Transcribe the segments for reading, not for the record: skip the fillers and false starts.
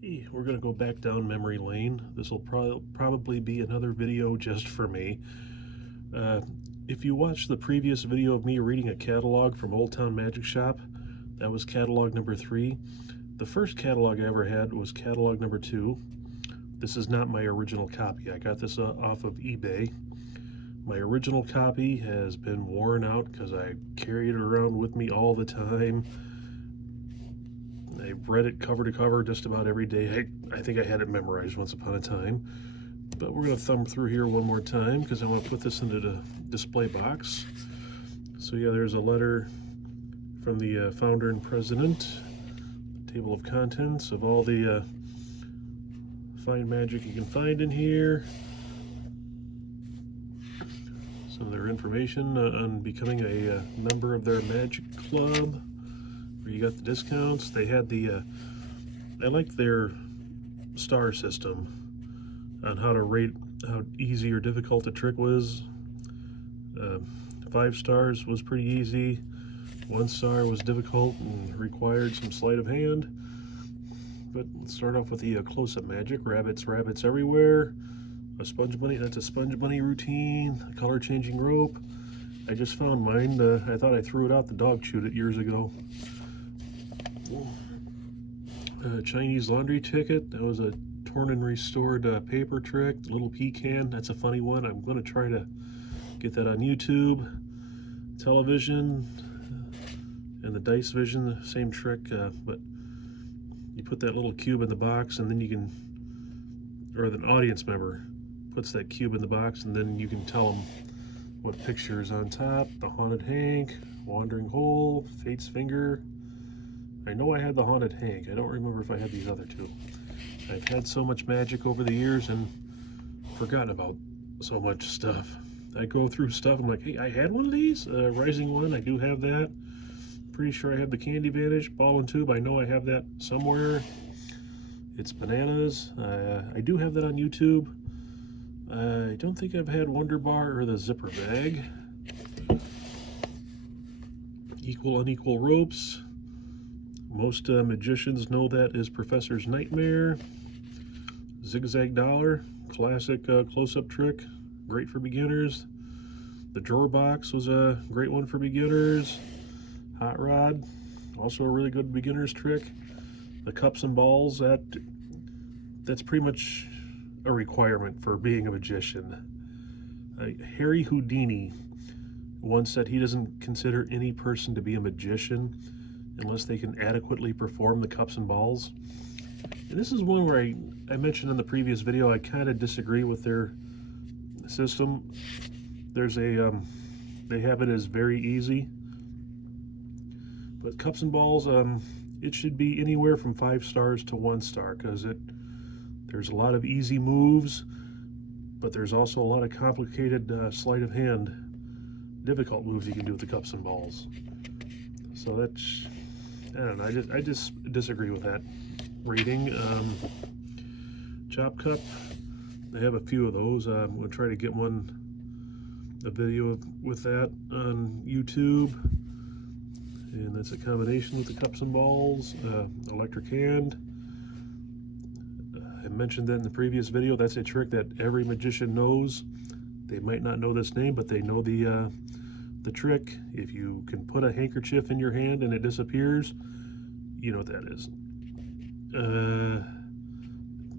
Hey, we're going to go back down memory lane. This will probably be another video just for me. Uh, if you watched the previous video of me reading a catalog from Old Town Magic Shop, that was catalog number 3. The first catalog I ever had was catalog number 2. This is not my original copy. I got this off of eBay. My original copy has been worn out because I carry it around with me all the time. I've read it cover to cover just about every day. I think I had it memorized once upon a time. But we're going to thumb through here one more time because I want to put this into the display box. So yeah, there's a letter from the founder and president. Table of contents of all the fine magic you can find in here. Some of their information on becoming a member of their magic club. Where you got the discounts. They had the I liked their star system on how to rate how easy or difficult a trick was. 5 stars was pretty easy. 1 star was difficult and required some sleight of hand. But let's start off with the close-up magic. Rabbits everywhere. A sponge bunny, that's a sponge bunny routine. A color changing rope. I just found mine. I thought I threw it out. The dog chewed it years ago. Chinese laundry ticket. That was a torn and restored paper trick. The little pecan. That's a funny one. I'm going to try to get that on YouTube. Television and the dice vision. Same trick, but you put that little cube in the box, and then you can, or an audience member puts that cube in the box, and then you can tell them what picture is on top. The Haunted Hank, Wandering Hole, Fate's Finger. I know I had the Haunted Hank. I don't remember if I had these other two. I've had so much magic over the years and forgotten about so much stuff. I go through stuff, I'm like, hey, I had one of these? Rising One, I do have that. Pretty sure I have the Candy Vanish. Ball and Tube, I know I have that somewhere. It's Bananas. I do have that on YouTube. I don't think I've had Wonder Bar or the Zipper Bag. Equal Unequal Ropes. Most magicians know that is Professor's Nightmare. Zigzag Dollar, classic close-up trick, great for beginners. The Drawer Box was a great one for beginners. Hot Rod, also a really good beginner's trick. The Cups and Balls, that's pretty much a requirement for being a magician. Harry Houdini once said he doesn't consider any person to be a magician unless they can adequately perform the cups and balls. And this is one where I mentioned in the previous video, I kind of disagree with their system. There's they have it as very easy. But cups and balls, it should be anywhere from 5 stars to 1 star because there's a lot of easy moves, but there's also a lot of complicated sleight of hand, difficult moves you can do with the cups and balls. So that's, I don't know, I just disagree with that rating. Chop Cup, they have a few of those. I'm going to try to get a video with that on YouTube. And that's a combination with the cups and balls. Electric Hand. I mentioned that in the previous video. That's a trick that every magician knows. They might not know this name, but they know the trick. If you can put a handkerchief in your hand and it disappears, you know what that is.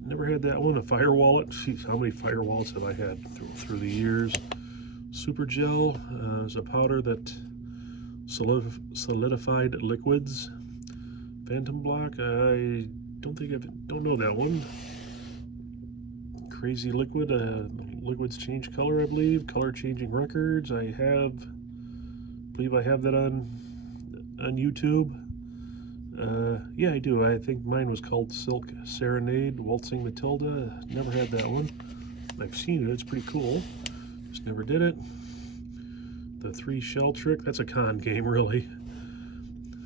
Never had that one. A fire wallet. Jeez, how many fire wallets have I had through the years? Super Gel is a powder that solidified liquids. Phantom Block. I don't know that one. Crazy Liquid. Liquids change color, I believe. Color changing records. I believe I have that on YouTube. Yeah, I do. I think mine was called Silk Serenade, Waltzing Matilda. Never had that one. I've seen it. It's pretty cool. Just never did it. The 3 shell trick. That's a con game, really.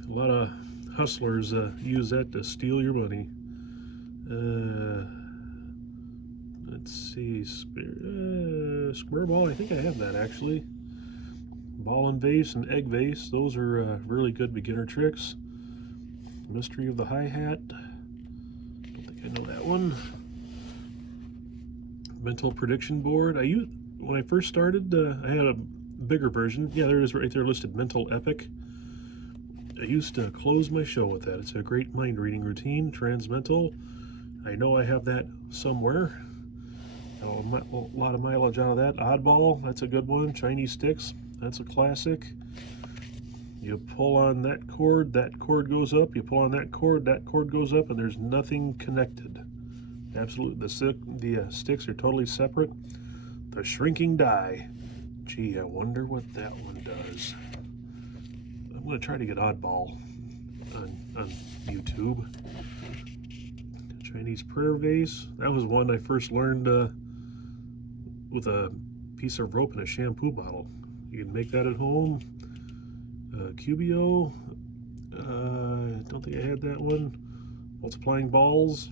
A lot of hustlers use that to steal your money. Let's see. Square Ball. I think I have that, actually. Ball and Vase and Egg Vase. Those are really good beginner tricks. Mystery of the Hi-Hat. Don't think I one. Mental prediction board. When I first started, I had a bigger version. Yeah, there it is right there listed, Mental Epic. I used to close my show with that. It's a great mind reading routine, Transmental. I know I have that somewhere. A lot of mileage out of that. Oddball, that's a good one. Chinese Sticks, that's a classic. You pull on that cord goes up. You pull on that cord goes up, and there's nothing connected. Absolutely, the sticks are totally separate. The Shrinking Die. Gee, I wonder what that one does. I'm going to try to get Oddball on YouTube. Chinese Prayer Vase. That was one I first learned with a piece of rope and a shampoo bottle. You can make that at home. Cubio. Don't think I had that one. Multiplying balls.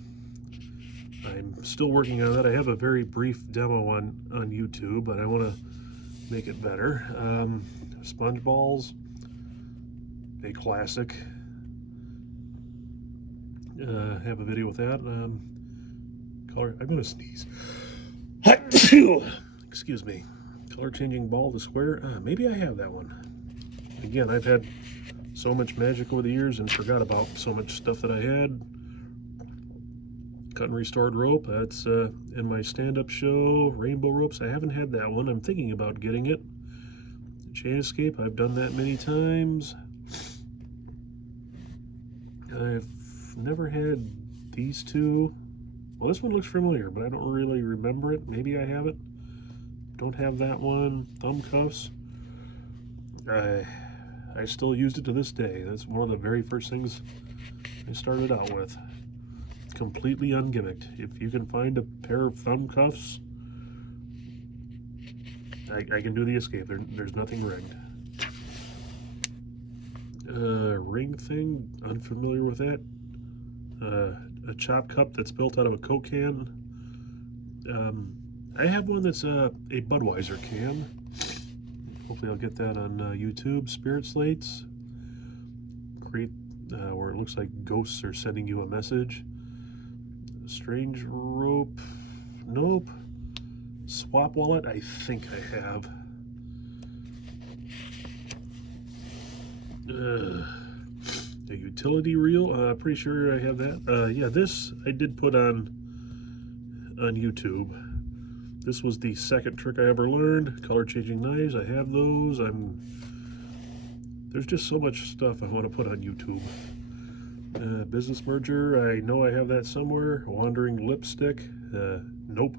I'm still working on that. I have a very brief demo on YouTube, but I want to make it better. Sponge balls, a classic. Have a video with that. Color. I'm gonna sneeze. Excuse me. Color changing ball to square. Maybe I have that one. Again, I've had so much magic over the years and forgot about so much stuff that I had. Cut and restored rope, that's in my stand-up show. Rainbow ropes, I haven't had that one. I'm thinking about getting it. Chain escape, I've done that many times. I've never had these two. Well, this one looks familiar, but I don't really remember it. Maybe I have it. Don't have that one. Thumb cuffs. I still used it to this day. That's one of the very first things I started out with. Completely ungimmicked. If you can find a pair of thumb cuffs, I can do the escape. There's nothing rigged. Ring thing, unfamiliar with that. A chop cup that's built out of a Coke can. I have one that's a Budweiser can. Hopefully I'll get that on YouTube. Spirit slates. Great, where it looks like ghosts are sending you a message. Strange rope. Nope. Swap wallet. I think I have. A utility reel. Pretty sure I have that. Yeah, this I did put on YouTube. This was the second trick I ever learned. Color changing knives. I have those. There's just so much stuff I want to put on YouTube. Business merger, I know I have that somewhere. Wandering lipstick, nope.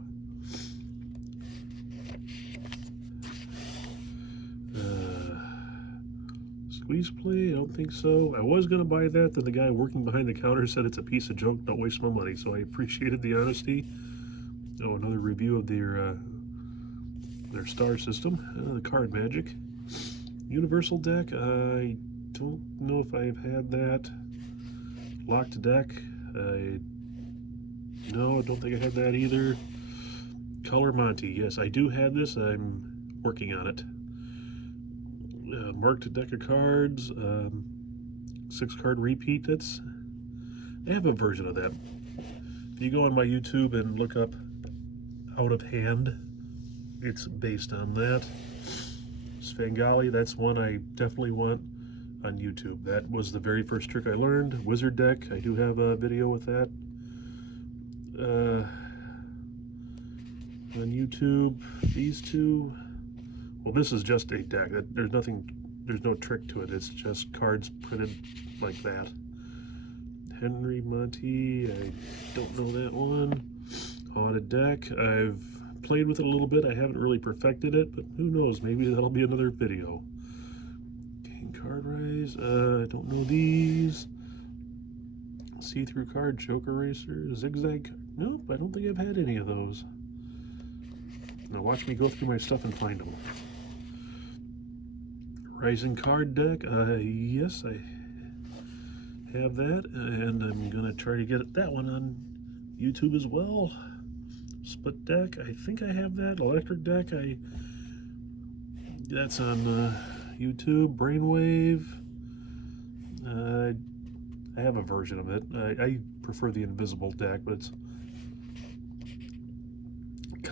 Squeeze play, I don't think so. I was gonna buy that, then the guy working behind the counter said it's a piece of junk, don't waste my money, so I appreciated the honesty. Oh, another review of their star system, the card magic. Universal deck, I don't know if I've had that. Locked deck, no, I don't think I had that either. Color Monty, yes, I do have this. I'm working on it. Marked deck of cards, 6-card repeat. I have a version of that. If you go on my YouTube and look up Out of Hand, it's based on that. Svengali, that's one I definitely want on YouTube. That was the very first trick I learned. Wizard deck, I do have a video with that. On YouTube, these two. Well, this is just a deck. There's no trick to it. It's just cards printed like that. Henry Monty, I don't know that one. Haunted deck, I've played with it a little bit. I haven't really perfected it, but who knows? Maybe that'll be another video. King card raise, I don't know these. See-through card, Joker Racer, Zigzag. Nope, I don't think I've had any of those. Now watch me go through my stuff and find them. Rising card deck, yes, I have that, and I'm gonna try to get that one on YouTube as well. Split deck, I think I have that. Electric deck, that's on YouTube. Brainwave, I have a version of it. I prefer the invisible deck, but it's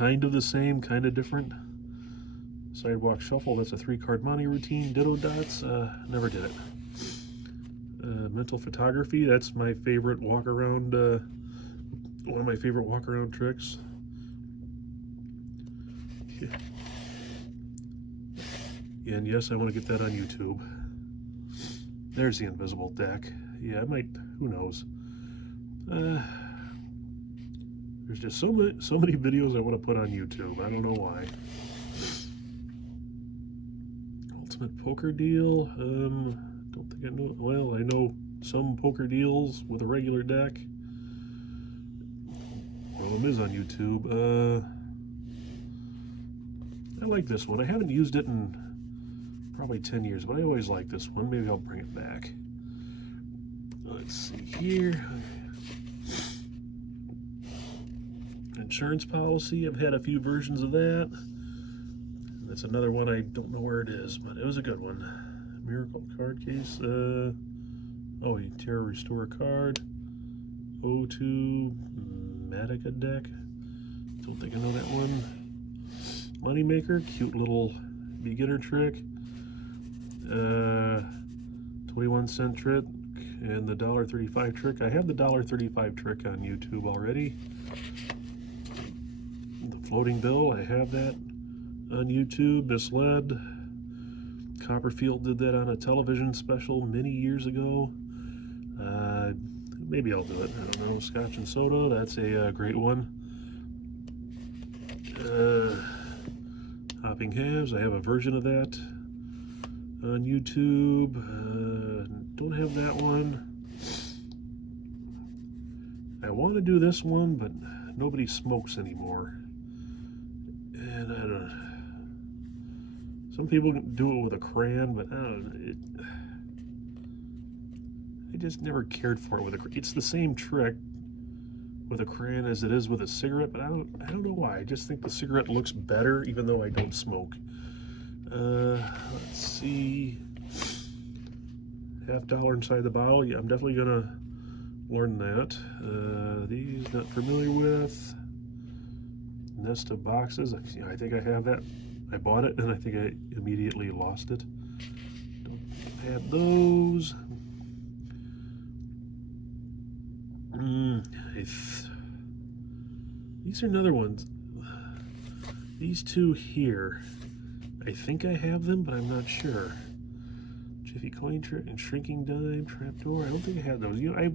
kind of the same, kind of different. Sidewalk Shuffle, that's a 3-card money routine. Ditto Dots, never did it. Mental Photography, that's my favorite walk around, one of my favorite walk around tricks. Yeah. And yes, I want to get that on YouTube. There's the invisible deck. Yeah, I might, who knows. There's just so many videos I want to put on YouTube. I don't know why. Ultimate Poker Deal. Don't think I know. Well, I know some poker deals with a regular deck. One of them is on YouTube. I like this one. I haven't used it in probably 10 years, but I always like this one. Maybe I'll bring it back. Let's see here. Insurance policy. I've had a few versions of that. That's another one. I don't know where it is, but it was a good one. Miracle card case. Terror Restore card. O2 Matica deck. Don't think I know that one. Moneymaker. Cute little beginner trick. 21-cent trick and the $1.35 trick. I have the $1.35 trick on YouTube already. The floating bill, I have that on YouTube. Misled. Copperfield did that on a television special many years ago. Maybe I'll do it. I don't know. Scotch and Soda, that's a great one. Hopping Halves, I have a version of that on YouTube. Don't have that one. I want to do this one, but nobody smokes anymore. And I don't know. Some people do it with a crayon, but I don't know. I just never cared for it with a crayon. It's the same trick with a crayon as it is with a cigarette, but I don't know why. I just think the cigarette looks better, even though I don't smoke. Let's see. $50 inside the bottle. Yeah, I'm definitely gonna learn that. These not familiar with. Nest of boxes. I think I have that. I bought it and I think I immediately lost it. Don't have those. These are another ones. These two here. I think I have them, but I'm not sure. Jiffy Coin Trick and Shrinking Dime, Trapdoor. I don't think I have those. You know,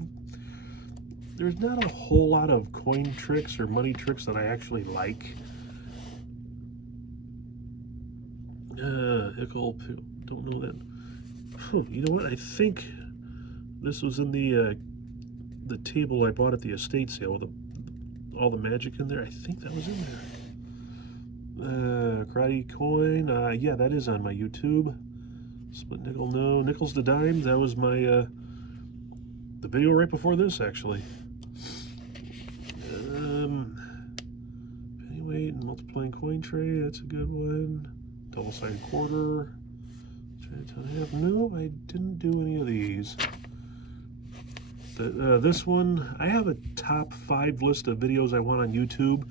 there's not a whole lot of coin tricks or money tricks that I actually like. Ickle, don't know that. You know what? I think this was in the table I bought at the estate sale with all the magic in there. I think that was in there. Karate Coin. Yeah, that is on my YouTube. Split Nickel, no. Nickels to Dimes. That was my the video right before this, actually. Pennyweight and Multiplying Coin Tray. That's a good one. Double-sided quarter. Chinatown half. No, I didn't do any of these. This one, I have a top 5 list of videos I want on YouTube.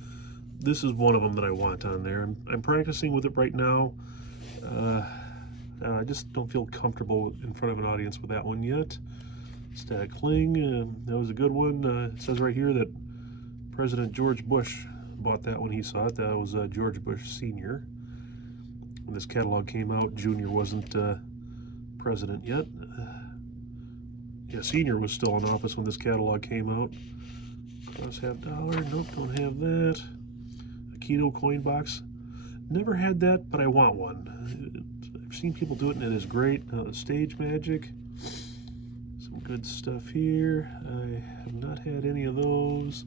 This is one of them that I want on there. I'm practicing with it right now. I just don't feel comfortable in front of an audience with that one yet. Static Cling, that was a good one. It says right here that President George Bush bought that when he saw it. That was George Bush Sr. When this catalog came out, Junior wasn't president yet. Yeah, Senior was still in office when this catalog came out. Cross $50. Nope, don't have that. A Keto coin box. Never had that, but I want one. I've seen people do it, and it is great. Stage Magic. Some good stuff here. I have not had any of those.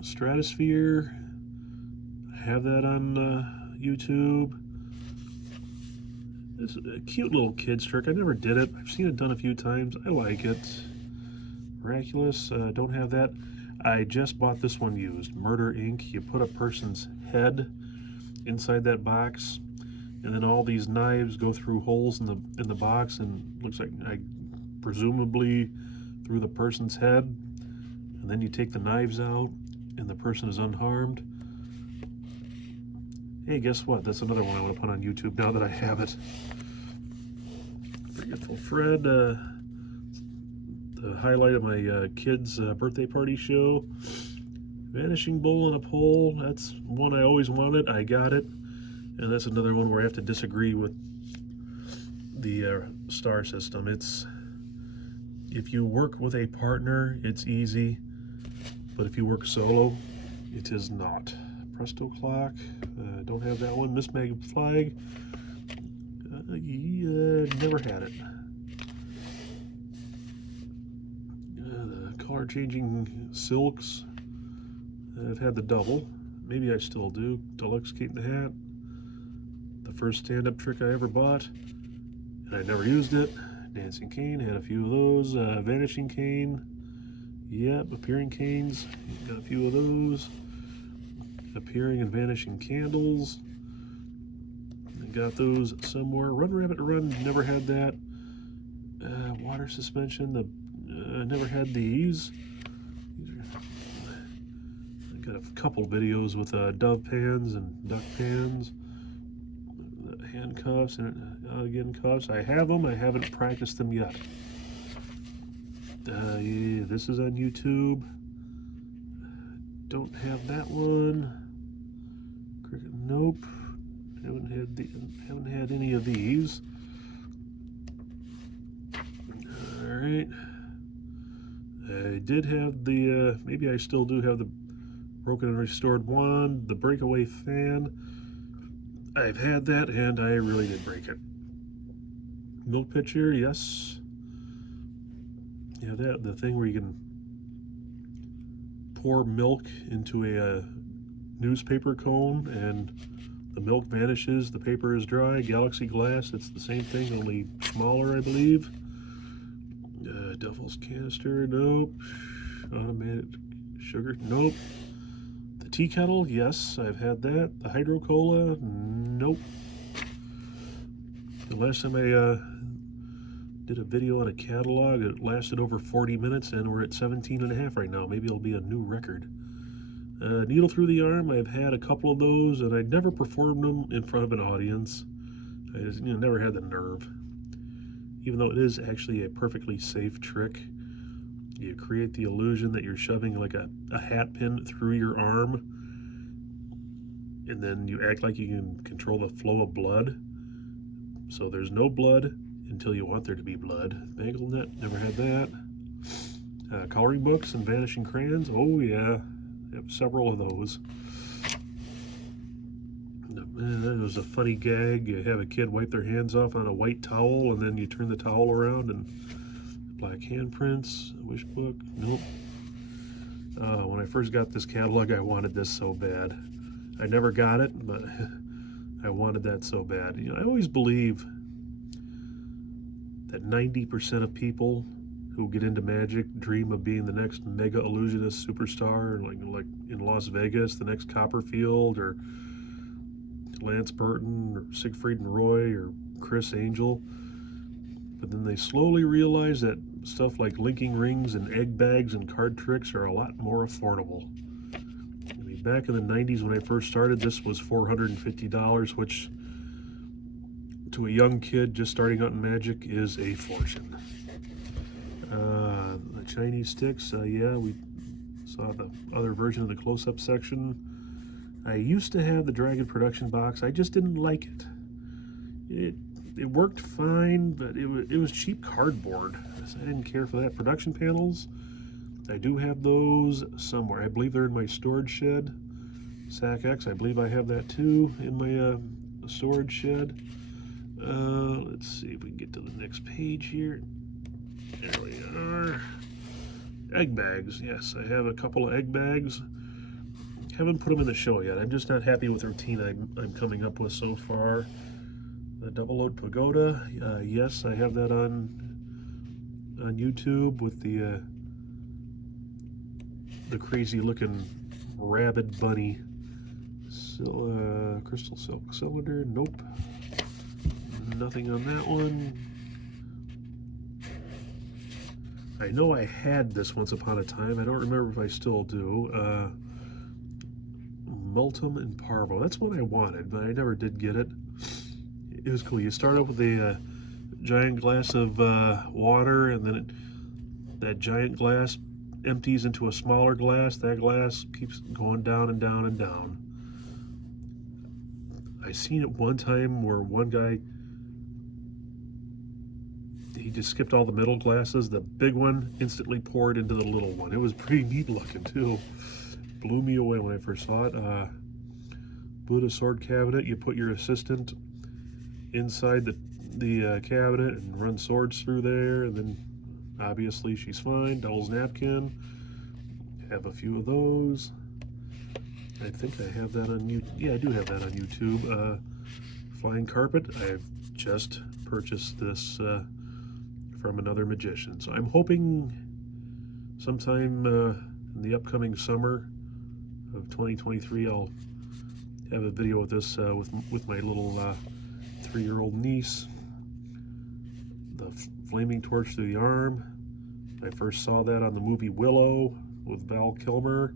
Stratosphere. I have that on YouTube. This is a cute little kid's trick. I never did it. I've seen it done a few times. I like it. Miraculous. Don't have that. I just bought this one used. Murder Inc. You put a person's head inside that box, and then all these knives go through holes in the box, and looks like presumably through the person's head. And then you take the knives out, and the person is unharmed. Hey, guess what? That's another one I want to put on YouTube now that I have it. Forgetful Fred, the highlight of my kid's birthday party show. Vanishing Bull in a Pole, that's one I always wanted. I got it. And that's another one where I have to disagree with the star system. If you work with a partner, it's easy. But if you work solo, it is not. Presto Clock, don't have that one. Miss Mag Flag, never had it. The color changing silks, I've had the double. Maybe I still do. Deluxe Kate in the Hat. The first stand-up trick I ever bought, and I never used it. Dancing Cane, had a few of those. Vanishing Cane, yep. Appearing Canes, got a few of those. Appearing and Vanishing Candles, I got those somewhere. Run Rabbit Run, never had that. Water Suspension, never had these. I got a couple videos with dove pans and duck pans. Handcuffs and again cuffs. I have them, I haven't practiced them yet. Yeah, this is on YouTube. Don't have that one. Cricket, nope. Haven't had any of these. All right. I did have the. Maybe I still do have the Broken and Restored Wand, the Breakaway Fan. I've had that, and I really did break it. Milk pitcher, yes. Yeah, the thing where you can pour milk into a newspaper cone and the milk vanishes, the paper is dry. Galaxy Glass, it's the same thing, only smaller, I believe. Devil's Canister, nope. Automatic Sugar, nope. The Tea Kettle, yes, I've had that. The Hydro Cola, nope. The last time I did a video on a catalog, it lasted over 40 minutes, and we're at 17 and a half right now. Maybe it'll be a new record. Needle Through the Arm, I've had a couple of those, and I never performed them in front of an audience. I just never had the nerve. Even though it is actually a perfectly safe trick. You create the illusion that you're shoving like a hat pin through your arm, and then you act like you can control the flow of blood. So there's no blood until you want there to be blood. BangleNet, never had that. Coloring books and vanishing crayons, oh yeah, I have several of those. That was a funny gag. You have a kid wipe their hands off on a white towel, and then you turn the towel around and black handprints. Wish book, nope. When I first got this catalog, I wanted this so bad. I never got it, but I wanted that so bad. I always believe that 90% of people who get into magic dream of being the next mega illusionist superstar, like in Las Vegas, the next Copperfield, or Lance Burton, or Siegfried and Roy, or Chris Angel. But then they slowly realize that stuff like linking rings and egg bags and card tricks are a lot more affordable. I mean, back in the 90s when I first started, this was $450, which to a young kid just starting out in magic is a fortune. The Chinese sticks, yeah, we saw the other version of the close-up section. I used to have the Dragon production box. I just didn't like it. It worked fine, but it was cheap cardboard. I didn't care for that. Production panels, I do have those somewhere. I believe they're in my storage shed. Sac X, I believe I have that too in my storage shed. Let's see if we can get to the next page here. There we are. Egg bags, yes, I have a couple of egg bags. Haven't put them in the show yet. I'm just not happy with the routine I'm coming up with so far. The Double Load Pagoda, yes, I have that on YouTube with the crazy looking rabid bunny. Crystal Silk Cylinder, nope. Nothing on that one. I know I had this once upon a time. I don't remember if I still do. Multum and Parvo. That's what I wanted, but I never did get it. It was cool. You start up with a giant glass of water, and then that giant glass empties into a smaller glass. That glass keeps going down and down and down. I seen it one time where one guy, he just skipped all the middle glasses. The big one instantly poured into the little one. It was pretty neat looking too. Blew me away when I first saw it. Buddha sword cabinet. You put your assistant inside the cabinet and run swords through there, and then obviously she's fine. Devil's napkin. Have a few of those. I think I have that on YouTube. Yeah, I do have that on YouTube. Flying carpet. I've just purchased this from another magician. So I'm hoping sometime in the upcoming summer of 2023, I'll have a video of this with my little 3-year-old niece. The flaming torch through the arm. I first saw that on the movie Willow with Val Kilmer.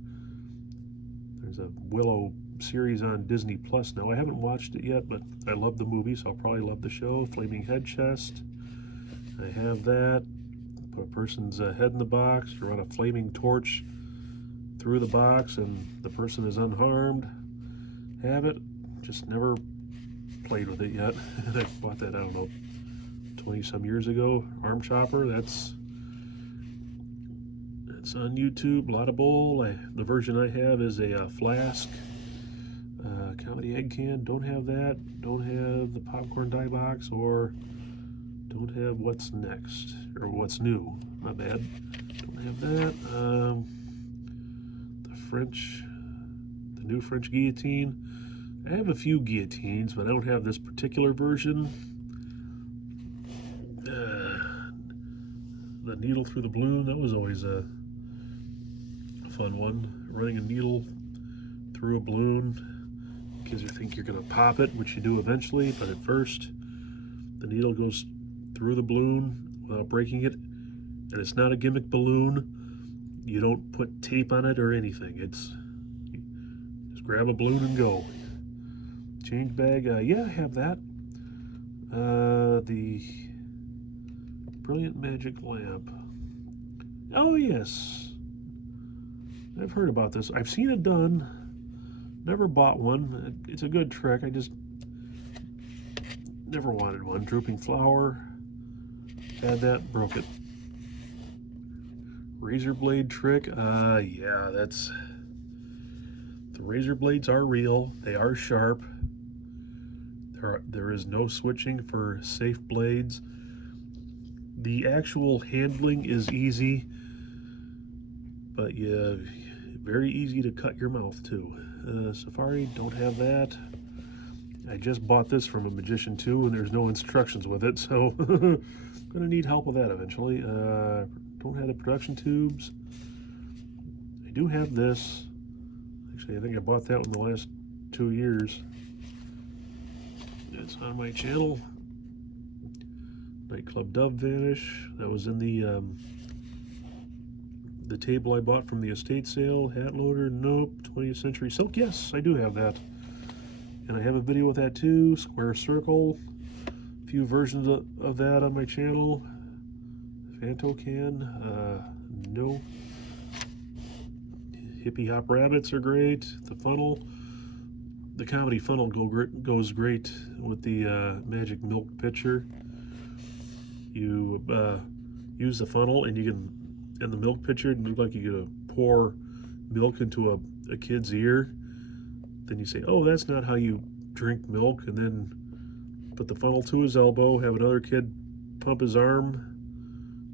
There's a Willow series on Disney Plus now. I haven't watched it yet, but I love the movie, so I'll probably love the show. Flaming head chest. I have that. Put a person's head in the box, run a flaming torch through the box, and the person is unharmed. Have it. Just never played with it yet. I bought that, I don't know, 20-some years ago. Arm chopper. That's on YouTube. Lotta Bowl. The version I have is a flask. Comedy egg can. Don't have that. Don't have the popcorn die box, or don't have what's next, or what's new. My bad. Don't have that. The new French guillotine. I have a few guillotines, but I don't have this particular version. The needle through the balloon. That was always a fun one. Running a needle through a balloon. Kids think you're going to pop it, which you do eventually, but at first the needle goes through the balloon without breaking it, and it's not a gimmick balloon. You don't put tape on it or anything. It's just grab a balloon and go. Change bag. Yeah, I have that. The Brilliant Magic Lamp. Oh yes, I've heard about this. I've seen it done. Never bought one. It's a good trick. I just never wanted one. Drooping Flower. Had that, broke it. Razor blade trick. Yeah, that's... The razor blades are real. They are sharp. There is no switching for safe blades. The actual handling is easy, but yeah, very easy to cut your mouth too. Safari, don't have that. I just bought this from a magician too, and there's no instructions with it, so gonna need help with that eventually. Don't have the production tubes. I do have this. Actually, I think I bought that in the last 2 years. It's on my channel. Nightclub Dove Vanish. That was in the table I bought from the estate sale. Hat loader, nope. 20th Century Silk, yes, I do have that. And I have a video with that too. Square Circle. A few versions of that on my channel. Fanto can, no. Hippie Hop Rabbits are great. The funnel. The comedy funnel goes great with the magic milk pitcher. You use the funnel, and you can, and the milk pitcher, it look like you're gonna pour milk into a kid's ear. Then you say, oh, that's not how you drink milk, and then put the funnel to his elbow, have another kid pump his arm,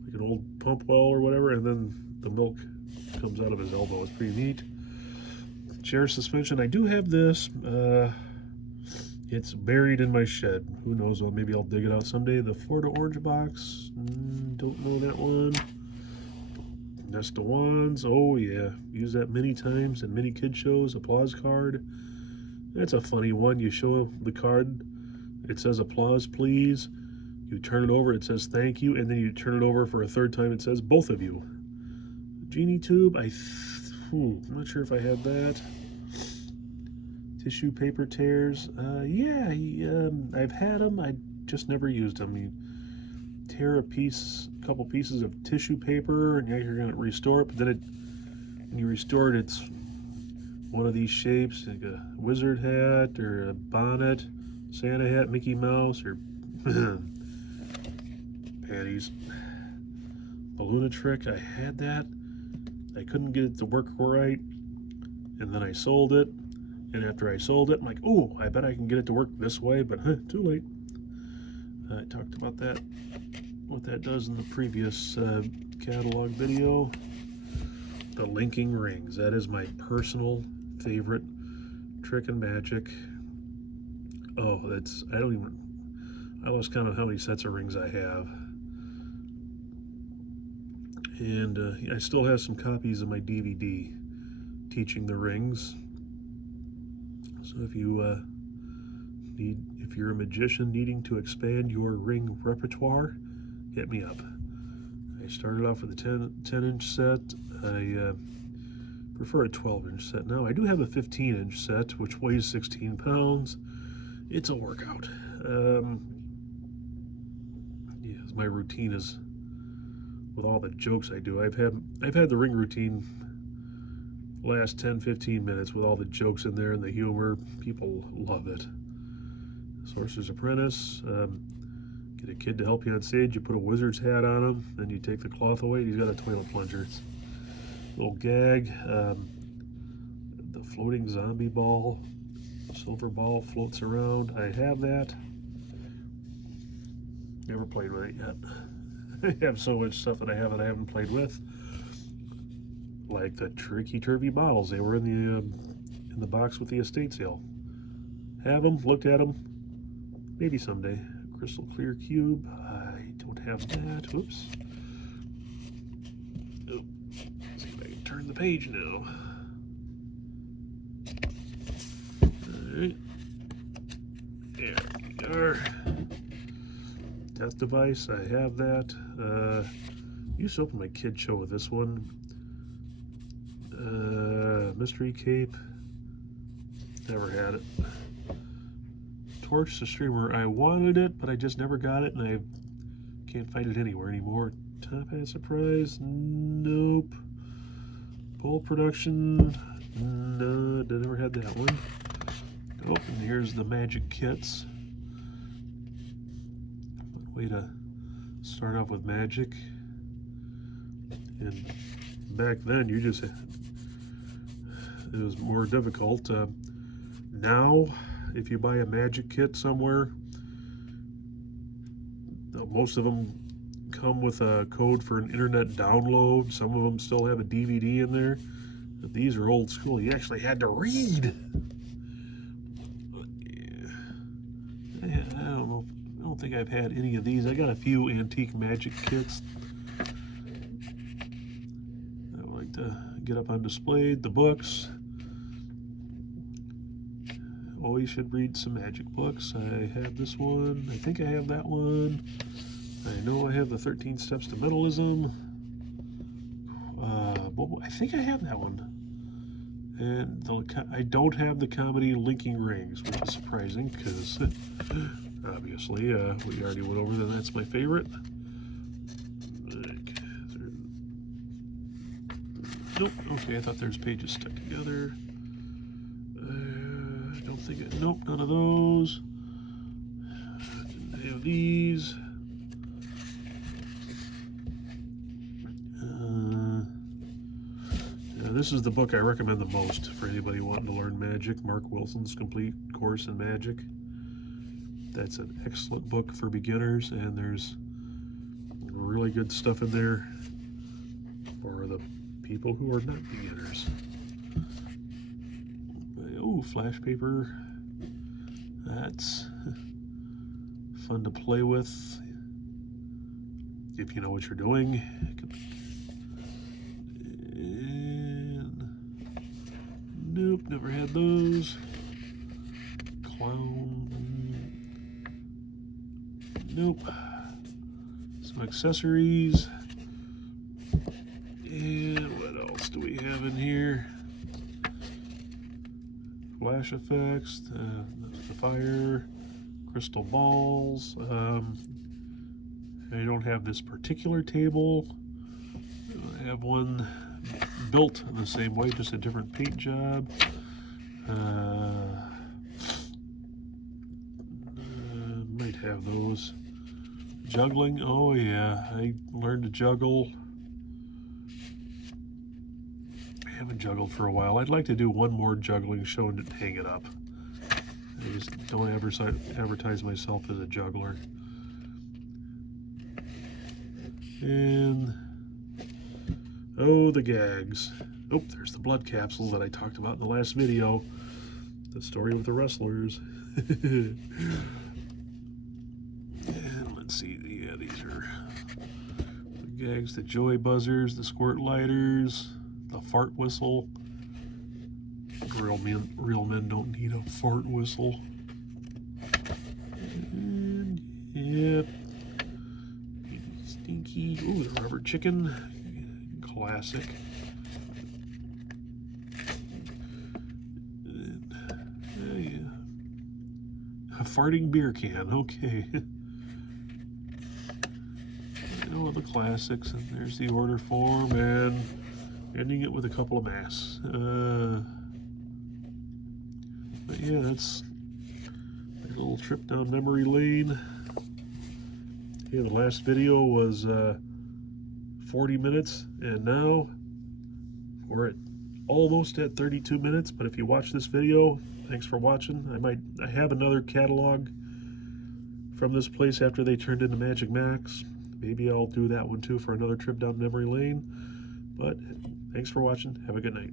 like an old pump well or whatever, and then the milk comes out of his elbow. It's pretty neat. Chair suspension, I do have this. It's buried in my shed. Who knows, well, maybe I'll dig it out someday. The Florida Orange box, don't know that one. Nest of Wands, oh yeah, used that many times in many kid shows. Applause card, that's a funny one. You show the card, it says applause please. You turn it over, it says thank you, and then you turn it over for a third time, it says both of you. Genie tube, I'm not sure if I had that. Tissue paper tears. Yeah, I've had them. I just never used them. You tear a couple pieces of tissue paper, and you're going to restore it. But then when you restore it, it's one of these shapes, like a wizard hat or a bonnet, Santa hat, Mickey Mouse, or panties. Balloon-a-Trick. I had that. I couldn't get it to work right, and then I sold it. And after I sold it, I'm like, oh, I bet I can get it to work this way, but too late. I talked about that, what that does in the previous catalog video. The linking rings. That is my personal favorite trick and magic. Oh, I lost count of how many sets of rings I have. And I still have some copies of my DVD teaching the rings. So if you're a magician needing to expand your ring repertoire, hit me up. I started off with a 10-inch set. I prefer a 12-inch set now. I do have a 15-inch set, which weighs 16 pounds. It's a workout. Yes, my routine is with all the jokes I do. I've had the ring routine last 10-15 minutes with all the jokes in there and the humor. People love it. Sorcerer's Apprentice. Get a kid to help you on stage. You put a wizard's hat on him, then you take the cloth away. He's got a toilet plunger. It's a little gag. The floating zombie ball, silver ball floats around. I have that. Never played with it yet. I have so much stuff that I haven't played with. Like the Tricky Turvy bottles. They were in the box with the estate sale. Have them, looked at them. Maybe someday. Crystal clear cube. I don't have that. Oops. Oh, let's see if I can turn the page now. Alright. There we are. Death device. I have that. Used to open my kid show with this one. Mystery cape. Never had it. Torch the Streamer. I wanted it, but I just never got it, and I can't find it anywhere anymore. Top Hat Surprise. Nope. Pole Production. No, I never had that one. Oh, and here's the magic kits. Way to start off with magic. And back then, it was more difficult. Now, if you buy a magic kit somewhere, most of them come with a code for an internet download. Some of them still have a DVD in there. But these are old school. You actually had to read. I don't know. I don't think I've had any of these. I got a few antique magic kits. I would like to get up on display. The books. Always should read some magic books. I have this one. I think I have that one. I know I have the 13 Steps to Mentalism. I think I have that one. And I don't have the comedy Linking Rings, which is surprising because obviously we already went over that. That's my favorite. Nope. Okay, I thought there's pages stuck together. Don't think it. Nope, none of those. Didn't have these. This is the book I recommend the most for anybody wanting to learn magic. Mark Wilson's Complete Course in Magic. That's an excellent book for beginners, and there's really good stuff in there for the people who are not beginners. Oh, flash paper. That's fun to play with if you know what you're doing. And nope, never had those. Clown. Nope. Some accessories. And what else do we have in here? flash effects, the fire, crystal balls. I don't have this particular table. I have one built the same way, just a different paint job. Might have those. Juggling, oh yeah, I learned to juggle. I haven't juggled for a while. I'd like to do one more juggling show and hang it up. I just don't advertise myself as a juggler. And oh, the gags. Oh, there's the blood capsule that I talked about in the last video. The story of the wrestlers. And let's see, yeah, these are the gags, the joy buzzers, the squirt lighters, the fart whistle. Real men don't need a fart whistle. And yep. Stinky. Ooh, the rubber chicken. Classic. And, yeah. A farting beer can. Okay. Oh, the classics. And there's the order form, and ending it with a couple of masks. But yeah, that's a little trip down memory lane. Yeah, the last video was 40 minutes, and now we're almost at 32 minutes. But if you watch this video, thanks for watching. I have another catalog from this place after they turned into Magic Max. Maybe I'll do that one too for another trip down memory lane. But thanks for watching. Have a good night.